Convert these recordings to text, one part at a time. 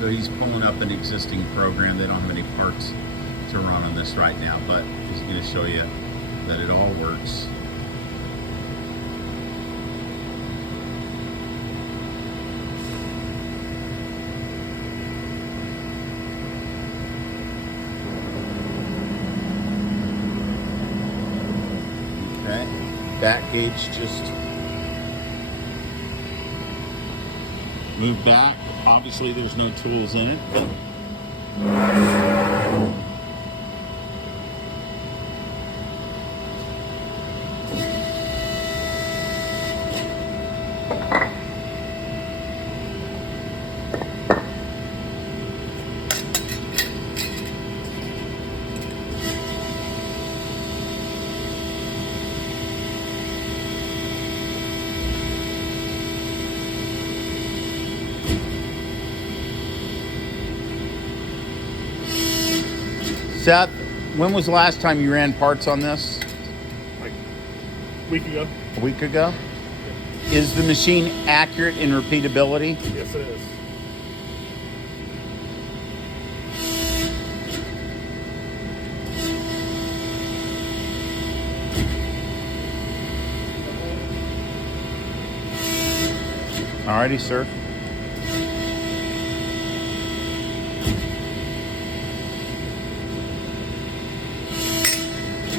So he's pulling up an existing program. They don't have any parts to run on this right now, but he's going to show you that it all works. Okay, back gauge just moved back. Obviously there's no tools in it, but Seth, when was the last time you ran parts on this? Like a week ago. A week ago? Is the machine accurate in repeatability? Yes, it is. Alrighty, sir.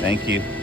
Thank you.